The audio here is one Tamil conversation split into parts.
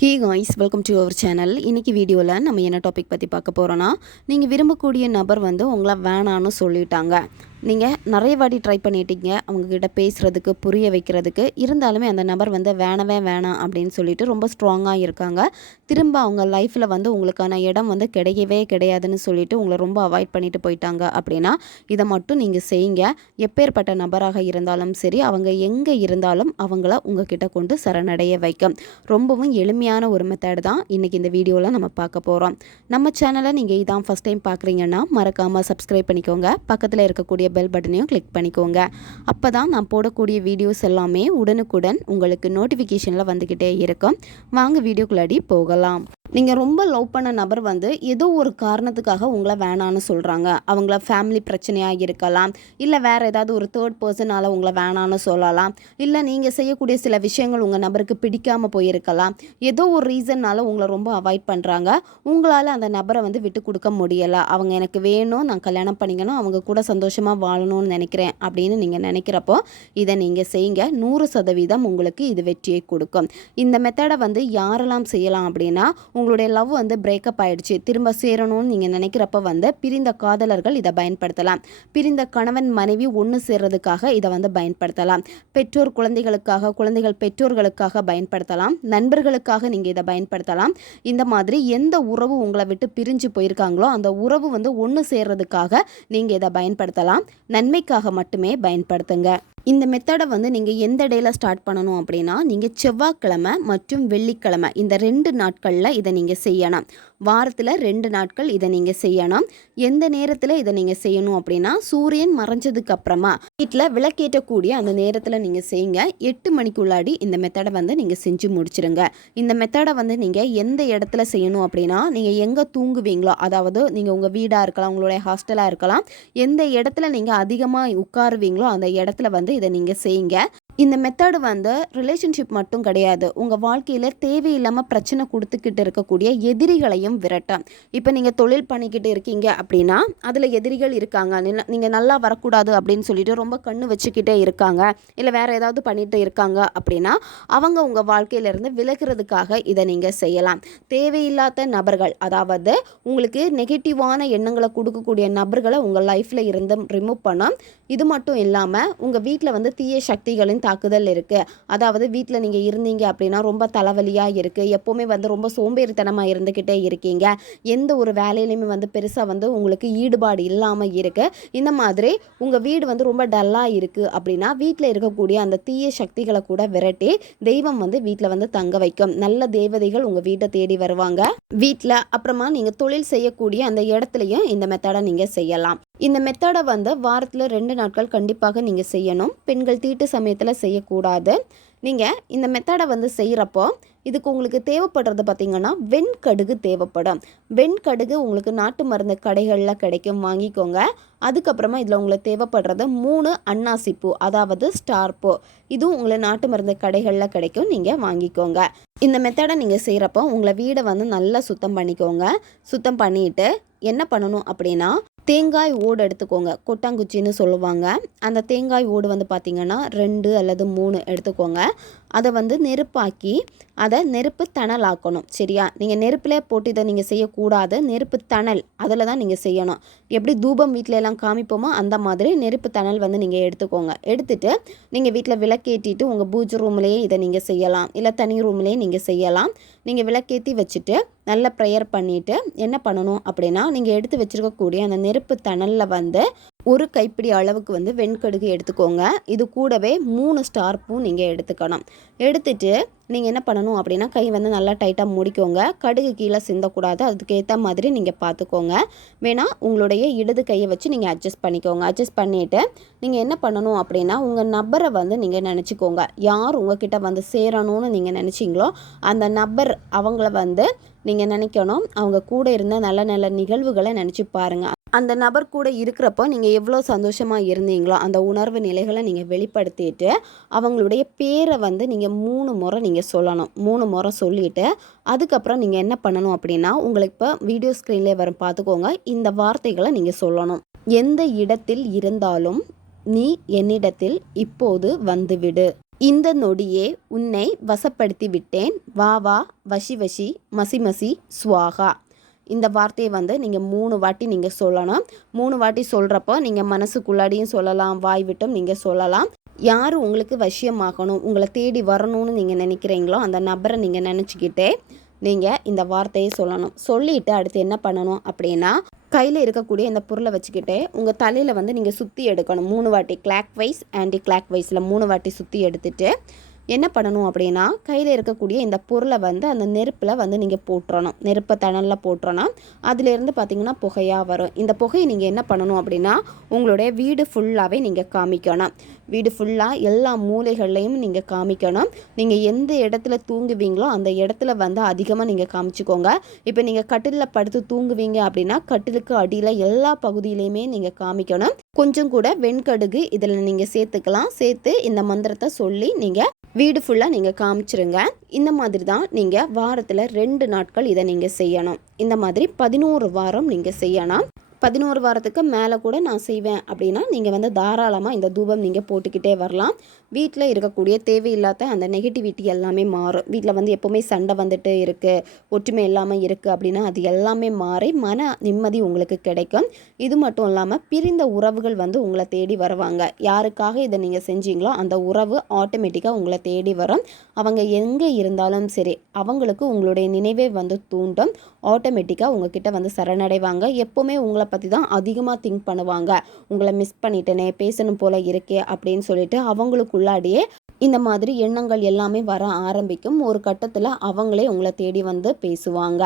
Hey guys, welcome to our channel. இன்றைக்கி வீடியோவில் நம்ம என்ன டாபிக் பற்றி பார்க்க போகிறோன்னா, நீங்கள் விரும்பக்கூடிய நபர் வந்து உங்களை வேணான்னு சொல்லிட்டாங்க. நீங்கள் நிறைய வாட்டி ட்ரை பண்ணிட்டீங்க அவங்கக்கிட்ட பேசுகிறதுக்கு, புரிய வைக்கிறதுக்கு. இருந்தாலுமே அந்த நபர் வந்து வேணவே வேணாம் அப்படின்னு சொல்லிட்டு ரொம்ப ஸ்ட்ராங்காக இருக்காங்க. திரும்ப அவங்க லைஃப்பில் வந்து உங்களுக்கான இடம் வந்து கிடையவே கிடையாதுன்னு சொல்லிட்டு உங்களை ரொம்ப அவாய்ட் பண்ணிட்டு போயிட்டாங்க அப்படின்னா, இதை மட்டும் நீங்கள் செய்யுங்க. எப்பேற்பட்ட நபராக இருந்தாலும் சரி, அவங்க எங்கே இருந்தாலும் அவங்கள உங்ககிட்ட கொண்டு சரணடைய வைக்கும். ரொம்பவும் எளிமையான ஒரு மெத்தட் தான் இன்றைக்கி இந்த வீடியோவில் நம்ம பார்க்க போகிறோம். நம்ம சேனலை நீங்கள் இதான் ஃபஸ்ட் டைம் பார்க்குறீங்கன்னா மறக்காமல் சப்ஸ்கிரைப் பண்ணிக்கோங்க. பக்கத்தில் இருக்கக்கூடிய பெல் பட்டனையும் கிளிக் பண்ணிக்கோங்க. அப்போ தான் நான் போடக்கூடிய வீடியோஸ் எல்லாமே உடனுக்குடன் உங்களுக்கு நோட்டிஃபிகேஷனில் வந்துக்கிட்டே இருக்கும். வாங்க வீடியோக்குள்ளாடி போகலாம். நீங்கள் ரொம்ப லவ் பண்ண நபர் வந்து ஏதோ ஒரு காரணத்துக்காக உங்களை வேணான்னு சொல்கிறாங்க. அவங்கள ஃபேமிலி பிரச்சனையாக இருக்கலாம், இல்லை வேறு ஏதாவது ஒரு தேர்ட் பர்சனால் உங்களை வேணான்னு சொல்லலாம், இல்லை நீங்கள் செய்யக்கூடிய சில விஷயங்கள் உங்கள் நபருக்கு பிடிக்காமல் போயிருக்கலாம். ஏதோ ஒரு ரீசன்னால் உங்களை ரொம்ப அவாய்ட் பண்ணுறாங்க. உங்களால் அந்த நபரை வந்து விட்டு கொடுக்க முடியலை. அவங்க எனக்கு வேணும், நான் கல்யாணம் பண்ணிக்கணும், அவங்க கூட சந்தோஷமாக வாழணும்னு நினைக்கிறேன் அப்படின்னு நீங்கள் நினைக்கிறப்போ இதை நீங்கள் செய்யுங்க. 100% உங்களுக்கு இது வெற்றியை கொடுக்கும். இந்த மெத்தடை வந்து யாரெல்லாம் செய்யலாம் அப்படின்னா, உங்களுடைய லவ் வந்து பிரேக்கப் ஆகிடுச்சு, திரும்ப சேரணும்னு நீங்கள் நினைக்கிறப்ப வந்து பிரிந்த காதலர்கள் இதை பயன்படுத்தலாம். பிரிந்த கணவன் மனைவி ஒன்று சேர்றதுக்காக இதை வந்து பயன்படுத்தலாம். பெற்றோர் குழந்தைகளுக்காக, குழந்தைகள் பெற்றோர்களுக்காக பயன்படுத்தலாம். நண்பர்களுக்காக நீங்கள் இதை பயன்படுத்தலாம். இந்த மாதிரி எந்த உறவு உங்களை விட்டு பிரிஞ்சு போயிருக்காங்களோ அந்த உறவு வந்து ஒன்று சேர்றதுக்காக நீங்கள் இதை பயன்படுத்தலாம். நன்மைக்காக மட்டுமே பயன்படுத்துங்க. இந்த மெத்தடை வந்து நீங்கள் எந்த டேயில் ஸ்டார்ட் பண்ணணும் அப்படின்னா, நீங்கள் செவ்வாய்க்கிழமை மற்றும் வெள்ளிக்கிழமை இந்த 2 நாட்களில் இதை நீங்கள் செய்யணும். வாரத்தில் 2 நாட்கள் இதை நீங்கள் செய்யணும். எந்த நேரத்தில் இதை நீங்கள் செய்யணும் அப்படின்னா, சூரியன் மறைஞ்சதுக்கு அப்புறமா வீட்டில் விளக்கேற்றக்கூடிய அந்த நேரத்தில் நீங்கள் செய்யுங்க. 8 மணிக்குள்ளாடி இந்த மெத்தடை வந்து நீங்கள் செஞ்சு முடிச்சிருங்க. இந்த மெத்தடை வந்து நீங்கள் எந்த இடத்துல செய்யணும் அப்படின்னா, நீங்கள் எங்கே தூங்குவீங்களோ, அதாவது நீங்கள் உங்கள் வீடாக இருக்கலாம், உங்களுடைய ஹாஸ்டலாக இருக்கலாம், எந்த இடத்துல நீங்கள் அதிகமாக உட்காருவீங்களோ அந்த இடத்துல வந்து இதை நீங்கள் செய்யுங்க. இந்த மெத்தடு வந்து ரிலேஷன்ஷிப் மட்டும் கிடையாது, உங்கள் வாழ்க்கையில் தேவையில்லாமல் பிரச்சனை கொடுத்துக்கிட்டு இருக்கக்கூடிய எதிரிகளையும் விரட்டும். இப்போ நீங்கள் தொழில் பண்ணிக்கிட்டு இருக்கீங்க அப்படின்னா அதில் எதிரிகள் இருக்காங்க, நீங்கள் நல்லா வரக்கூடாது அப்படின்னு சொல்லிட்டு ரொம்ப கண்ணு வச்சுக்கிட்டே இருக்காங்க, இல்லை வேறு ஏதாவது பண்ணிட்டு இருக்காங்க அப்படின்னா அவங்க உங்கள் வாழ்க்கையிலேருந்து விலகிறதுக்காக இதை நீங்கள் செய்யலாம். தேவையில்லாத நபர்கள், அதாவது உங்களுக்கு நெகட்டிவான எண்ணங்களை கொடுக்கக்கூடிய நபர்களை உங்கள் லைஃப்பில் இருந்து ரிமூவ் பண்ணோம். இது மட்டும் இல்லாமல் உங்கள் வீட்டில் வந்து தீய சக்திகளின் தாக்குதல் இருக்குது. அதாவது வீட்டில் நீங்கள் இருந்தீங்க அப்படின்னா ரொம்ப தலைவலியாக இருக்குது, எப்போவுமே வந்து ரொம்ப சோம்பேறித்தனமாக இருந்துக்கிட்டே இருக்கீங்க, எந்த ஒரு வேலையிலையுமே வந்து பெருசாக வந்து உங்களுக்கு ஈடுபாடு இல்லாமல் இருக்குது, இந்த மாதிரி உங்கள் வீடு வந்து ரொம்ப டல்லாக இருக்குது அப்படின்னா வீட்டில் இருக்கக்கூடிய அந்த தீய சக்திகளை கூட விரட்டி தெய்வம் வந்து வீட்டில் வந்து தங்க வைக்கும். நல்ல தேவதைகள் உங்கள் வீட்டை தேடி வருவாங்க வீட்டில். அப்புறமா நீங்கள் தொழில் செய்யக்கூடிய அந்த இடத்துலையும் இந்த மெத்தடை நீங்கள் செய்யலாம். இந்த மெத்தடை வந்து வாரத்தில் 2 நாட்கள் கண்டிப்பாக நீங்கள் செய்யணும். பெண்கள் தீட்டு சமயத்தில் செய்யக்கூடாது. நீங்கள் இந்த மெத்தடை வந்து செய்கிறப்போ இதுக்கு உங்களுக்கு தேவைப்படுறது பார்த்திங்கன்னா வெண்கடுகு தேவைப்படும். வெண்கடுகு உங்களுக்கு நாட்டு மருந்து கடைகளில் கிடைக்கும், வாங்கிக்கோங்க. அதுக்கப்புறமா இதில் உங்களுக்கு தேவைப்படுறது 3 அன்னாசிப்பூ, அதாவது ஸ்டார் பூ. இதுவும் உங்களுக்கு நாட்டு மருந்து கடைகளில் கிடைக்கும், நீங்கள் வாங்கிக்கோங்க. இந்த மெத்தடை நீங்கள் செய்கிறப்போ உங்களை வீடை வந்து நல்லா சுத்தம் பண்ணிக்கோங்க. சுத்தம் பண்ணிவிட்டு என்ன பண்ணணும் அப்படின்னா, தேங்காய் ஓடு எடுத்துக்கோங்க, கொட்டாங்குச்சின்னு சொல்லுவாங்க. அந்த தேங்காய் ஓடு வந்து பார்த்திங்கன்னா 2 அல்லது 3 எடுத்துக்கோங்க. அதை வந்து நெருப்பாக்கி அதை நெருப்பு தணல் ஆக்கணும். சரியா? நீங்கள் நெருப்பில் போட்டு இதை நீங்கள் செய்யக்கூடாது. நெருப்பு தணல் அதில் தான் நீங்கள் செய்யணும். எப்படி தூபம் வீட்டில எல்லாம் காமிப்போமோ அந்த மாதிரி நெருப்பு தணல் வந்து நீங்கள் எடுத்துக்கோங்க. எடுத்துகிட்டு நீங்கள் வீட்டில் விளக்கேற்றிட்டு உங்கள் பூஜை ரூம்லேயே இதை நீங்கள் செய்யலாம், இல்லை தனி ரூம்லேயே நீங்கள் செய்யலாம். நீங்கள் விளக்கேற்றி வச்சுட்டு நல்ல ப்ரேயர் பண்ணிவிட்டு என்ன பண்ணணும் அப்படின்னா, நீங்கள் எடுத்து வச்சுருக்கக்கூடிய அந்த நெருப்பு தணலில் வந்து 1 கைப்பிடி அளவுக்கு வந்து வெண்கடுகு எடுத்துக்கோங்க. இது கூடவே 3 ஸ்டார் பூ நீங்கள் எடுத்துக்கணும். எடுத்துட்டு நீங்கள் என்ன பண்ணணும் அப்படின்னா, கை வந்து நல்லா டைட்டாக மூடிக்கோங்க. கடுகு கீழே சிந்தக்கூடாது, அதுக்கேற்ற மாதிரி நீங்கள் பார்த்துக்கோங்க. வேணால் உங்களுடைய இடது கையை வச்சு நீங்கள் அட்ஜஸ்ட் பண்ணிக்கோங்க. அட்ஜஸ்ட் பண்ணிவிட்டு நீங்கள் என்ன பண்ணணும் அப்படின்னா, உங்கள் நபரை வந்து நீங்கள் நினச்சிக்கோங்க. யார் உங்ககிட்ட வந்து சேரணும்னு நீங்கள் நினச்சிங்களோ அந்த நபர், அவங்கள வந்து நீங்கள் நினைக்கணும். அவங்க கூட இருந்த நல்ல நல்ல நிகழ்வுகளை நினச்சி பாருங்கள். அந்த நபர் கூட இருக்கிறப்போ நீங்கள் எவ்வளோ சந்தோஷமாக இருந்தீங்களோ அந்த உணர்வு நிலைகளை நீங்கள் வெளிப்படுத்திட்டு அவங்களுடைய பேரை வந்து நீங்கள் 3 முறை நீங்கள் சொல்லணும். 3 முறை சொல்லிவிட்டு அதுக்கப்புறம் நீங்கள் என்ன பண்ணணும் அப்படின்னா, உங்களுக்கு இப்போ வீடியோ ஸ்க்ரீன்லேயே வரும், பார்த்துக்கோங்க. இந்த வார்த்தைகளை நீங்கள் சொல்லணும். எந்த இடத்தில் இருந்தாலும் நீ என்னிடத்தில் இப்போது வந்துவிடு. இந்த நொடியே உன்னை வசப்படுத்தி விட்டேன், வா வா வசி வசி மசி மசி ஸ்வாகா. இந்த வார்த்தையை வந்து நீங்கள் 3 வாட்டி நீங்கள் சொல்லணும். 3 வாட்டி சொல்கிறப்போ நீங்கள் மனசுக்குள்ளாடியும் சொல்லலாம், வாய் விட்டும் நீங்கள் சொல்லலாம். யார் உங்களுக்கு வசியமாகணும், உங்களை தேடி வரணும்னு நீங்கள் நினைக்கிறீங்களோ அந்த நபரை நீங்கள் நினச்சிக்கிட்டே நீங்கள் இந்த வார்த்தையை சொல்லணும். சொல்லிவிட்டு அடுத்து என்ன பண்ணணும் அப்படின்னா, கையில் இருக்கக்கூடிய இந்த பொருளை வச்சுக்கிட்டே உங்கள் தலையில் வந்து நீங்கள் சுற்றி எடுக்கணும். 3 வாட்டி கிளாக் வைஸ் ஆன்டி கிளாக் வைஸில் 3 வாட்டி சுற்றி எடுத்துகிட்டு என்ன பண்ணணும் அப்படின்னா, கையில் இருக்கக்கூடிய இந்த பொருளை வந்து அந்த நெருப்பில் வந்து நீங்கள் போட்டுறணும். நெருப்பை தணலில் போட்டுறணும். அதிலேருந்து பார்த்திங்கன்னா புகையாக வரும். இந்த புகையை நீங்கள் என்ன பண்ணணும் அப்படின்னா, உங்களுடைய வீடு ஃபுல்லாகவே நீங்கள் காமிக்கணும். வீடு ஃபுல்லாக எல்லா மூலைகள்லையும் நீங்கள் காமிக்கணும். நீங்கள் எந்த இடத்துல தூங்குவீங்களோ அந்த இடத்துல வந்து அதிகமாக நீங்கள் காமிச்சிக்கோங்க. இப்போ நீங்கள் கட்டிலில் படுத்து தூங்குவீங்க அப்படின்னா கட்டிலுக்கு அடியில் எல்லா பகுதியிலையுமே நீங்கள் காமிக்கணும். கொஞ்சம் கூட வெண்கடுகு இதில் நீங்கள் சேர்த்துக்கலாம். சேர்த்து இந்த மந்திரத்தை சொல்லி நீங்கள் வீடு ஃபுல்லாக நீங்கள் காமிச்சிருங்க. இந்த மாதிரி தான் நீங்கள் வாரத்தில் 2 நாட்கள் இதை நீங்கள் செய்யணும். இந்த மாதிரி 11 வாரம் நீங்கள் செய்யணும். 11 வாரத்துக்கு மேலே கூட நான் செய்வேன் அப்படின்னா நீங்கள் வந்து தாராளமாக இந்த தூபம் நீங்கள் போட்டுக்கிட்டே வரலாம். வீட்டில் இருக்கக்கூடிய தேவையில்லாத அந்த நெகட்டிவிட்டி எல்லாமே மாறும். வீட்டில் வந்து எப்போவுமே சண்டை வந்துட்டு இருக்குது, ஒற்றுமை இல்லாமல் இருக்குது அப்படின்னா அது எல்லாமே மாறி மன நிம்மதி உங்களுக்கு கிடைக்கும். இது மட்டும் இல்லாமல் பிரிந்த உறவுகள் வந்து உங்களை தேடி வருவாங்க. யாருக்காக இதை நீங்கள் செஞ்சீங்களோ அந்த உறவு ஆட்டோமேட்டிக்காக உங்களை தேடி வரும். அவங்க எங்கே இருந்தாலும் சரி அவங்களுக்கு உங்களுடைய நினைவே வந்து தூண்டும். ஆட்டோமேட்டிக்காக உங்ககிட்ட வந்து சரணடைவாங்க. எப்போவுமே உங்களை பற்றி தான் அதிகமாக திங்க் பண்ணுவாங்க. உங்களை மிஸ் பண்ணிட்டேனே, பேசணும் போல் இருக்கே அப்படின்னு சொல்லிட்டு அவங்களுக்குள்ளாடியே இந்த மாதிரி எண்ணங்கள் எல்லாமே வர ஆரம்பிக்கும். ஒரு கட்டத்தில் அவங்களே உங்களை தேடி வந்து பேசுவாங்க.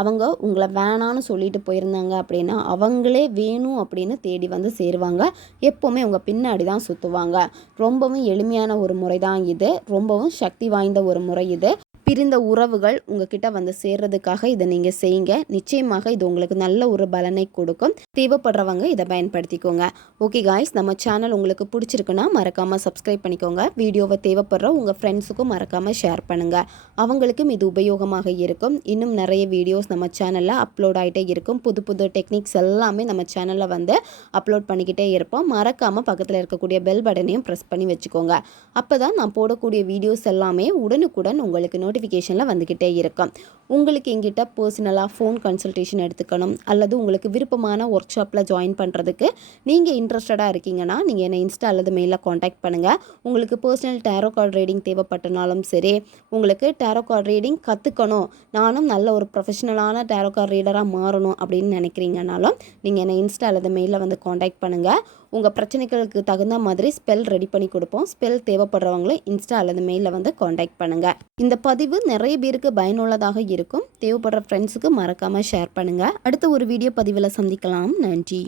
அவங்க உங்களை வேணான்னு சொல்லிட்டு போயிருந்தாங்க அப்படின்னா அவங்களே வேணும் அப்படின்னு தேடி வந்து சேருவாங்க. எப்போவுமே உங்கள் பின்னாடி தான் சுற்றுவாங்க. ரொம்பவும் எளிமையான ஒரு முறை தான் இது. ரொம்பவும் சக்தி வாய்ந்த ஒரு முறை இது. பிரிந்த உறவுகள் உங்ககிட்ட வந்து சேர்றதுக்காக இதை நீங்கள் செய்யுங்க. நிச்சயமாக இது உங்களுக்கு நல்ல ஒரு பலனை கொடுக்கும். தேவைப்படுறவங்க இதை பயன்படுத்திக்கோங்க. ஓகே காய்ஸ், நம்ம சேனல் உங்களுக்கு பிடிச்சிருக்குன்னா மறக்காமல் சப்ஸ்கிரைப் பண்ணிக்கோங்க. வீடியோவை தேவைப்படுற உங்கள் ஃப்ரெண்ட்ஸுக்கும் மறக்காமல் ஷேர் பண்ணுங்கள். அவங்களுக்கும் இது உபயோகமாக இருக்கும். இன்னும் நிறைய வீடியோஸ் நம்ம சேனலில் அப்லோட் ஆகிட்டே இருக்கும். புது புது டெக்னிக்ஸ் எல்லாமே நம்ம சேனலில் வந்து அப்லோட் பண்ணிக்கிட்டே இருப்போம். மறக்காமல் பக்கத்தில் இருக்கக்கூடிய பெல் பட்டனையும் ப்ரெஸ் பண்ணி வச்சுக்கோங்க. அப்போ தான் நான் போடக்கூடிய வீடியோஸ் எல்லாமே உடனுக்குடன் உங்களுக்கு நோட்டிஃபிகேஷனில் வந்துக்கிட்டே இருக்கும். உங்களுக்கு எங்கிட்ட பர்சனலாக ஃபோன் கன்சல்டேஷன் எடுத்துக்கணும் அல்லது உங்களுக்கு விருப்பமான ஒர்க் ஷாப்பில் ஜாயின் பண்ணுறதுக்கு நீங்கள் இன்ட்ரெஸ்டடாக இருக்கீங்கன்னா நீங்கள் என்னை இன்ஸ்டா அல்லது மெயிலில் காண்டாக்ட் பண்ணுங்கள். உங்களுக்கு பர்சனல் டேரோ கார்டு ரீடிங் தேவைப்பட்டனாலும் சரி, உங்களுக்கு டேரோ கார்டு ரீடிங் கற்றுக்கணும், நானும் நல்ல ஒரு ப்ரொஃபஷனலான டேரோ கார்டு ரீடராக மாறணும் அப்படின்னு நினைக்கிறீங்கனாலும் நீங்கள் என்னை இன்ஸ்டா அல்லது மெயிலில் வந்து காண்டாக்ட் பண்ணுங்கள். உங்கள் பிரச்சனைகளுக்கு தகுந்த மாதிரி ஸ்பெல் ரெடி பண்ணி கொடுப்போம். ஸ்பெல் தேவைப்படுறவங்களும் இன்ஸ்டா அல்லது மெயிலில் வந்து காண்டாக்ட் பண்ணுங்கள். இந்த பதிவு நிறைய பேருக்கு பயனுள்ளதாக இருக்கும். தேவைப்படுற ஃப்ரெண்ட்ஸுக்கு மறக்காமல் ஷேர் பண்ணுங்கள். அடுத்த ஒரு வீடியோ பதிவில் சந்திக்கலாம். நன்றி.